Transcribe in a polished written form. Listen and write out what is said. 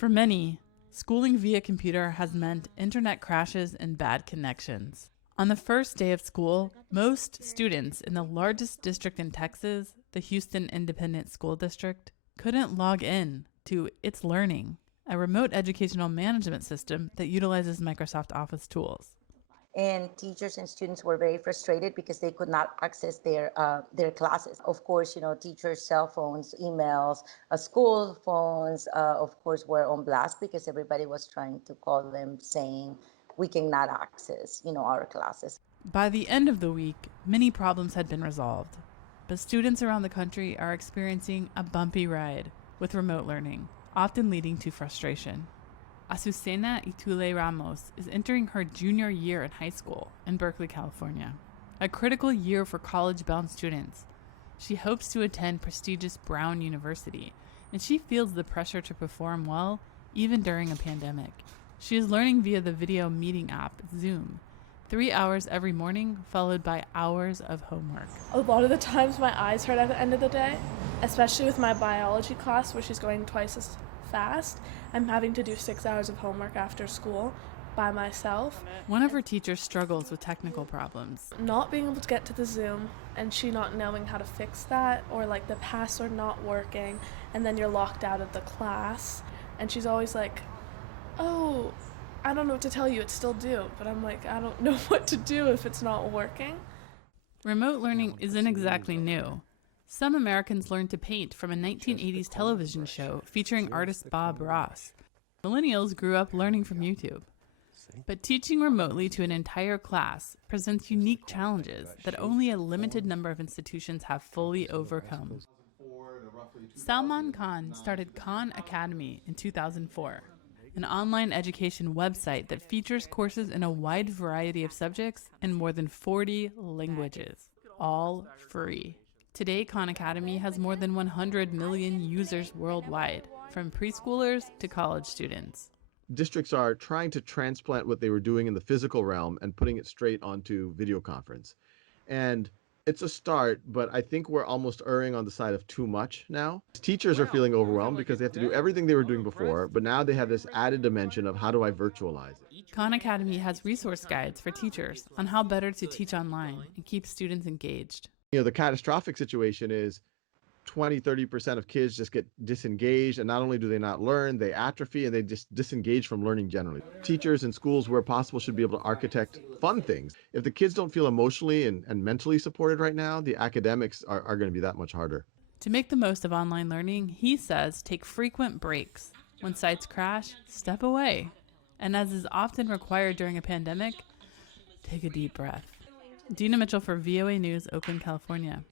For many, schooling via computer has meant internet crashes and bad connections. On the first day of school, most students in the largest district in Texas, the Houston Independent School District, couldn't log in to It's Learning, a remote educational management system that utilizes Microsoft Office tools. And teachers and students were very frustrated because they could not access their classes. Of course, teachers' cell phones, emails, school phones, of course, were on blast because everybody was trying to call them saying we cannot access, our classes. By the end of the week, many problems had been resolved, but students around the country are experiencing a bumpy ride with remote learning, often leading to frustration. Azucena Itule Ramos is entering her junior year in high school in Berkeley, California, a critical year for college-bound students. She hopes to attend prestigious Brown University, and she feels the pressure to perform well even during a pandemic. She is learning via the video meeting app Zoom, 3 hours every morning, followed by hours of homework. A lot of the times my eyes hurt at the end of the day, especially with my biology class, which is going twice as fast. I'm having to do 6 hours of homework after school by myself. One of her teachers struggles with technical problems. Not being able to get to the Zoom and she not knowing how to fix that, or like the password not working, and then you're locked out of the class. And she's always like, oh, I don't know what to tell you, it's still due. But I'm like, I don't know what to do if it's not working. Remote learning isn't exactly new. Some Americans learned to paint from a 1980s television show featuring artist Bob Ross. Millennials grew up learning from YouTube. But teaching remotely to an entire class presents unique challenges that only a limited number of institutions have fully overcome. Salman Khan started Khan Academy in 2004, an online education website that features courses in a wide variety of subjects in more than 40 languages, all free. Today, Khan Academy has more than 100 million users worldwide, from preschoolers to college students. Districts are trying to transplant what they were doing in the physical realm and putting it straight onto video conference. And it's a start, but I think we're almost erring on the side of too much now. Teachers are feeling overwhelmed because they have to do everything they were doing before, but now they have this added dimension of how do I virtualize it? Khan Academy has resource guides for teachers on how better to teach online and keep students engaged. The catastrophic situation is 20-30% of kids just get disengaged, and not only do they not learn, they atrophy and they just disengage from learning generally. Teachers and schools where possible should be able to architect fun things. If the kids don't feel emotionally and mentally supported right now, the academics are going to be that much harder. To make the most of online learning, he says take frequent breaks. When sites crash, step away. And as is often required during a pandemic, take a deep breath. Dina Mitchell for VOA News, Oakland, California.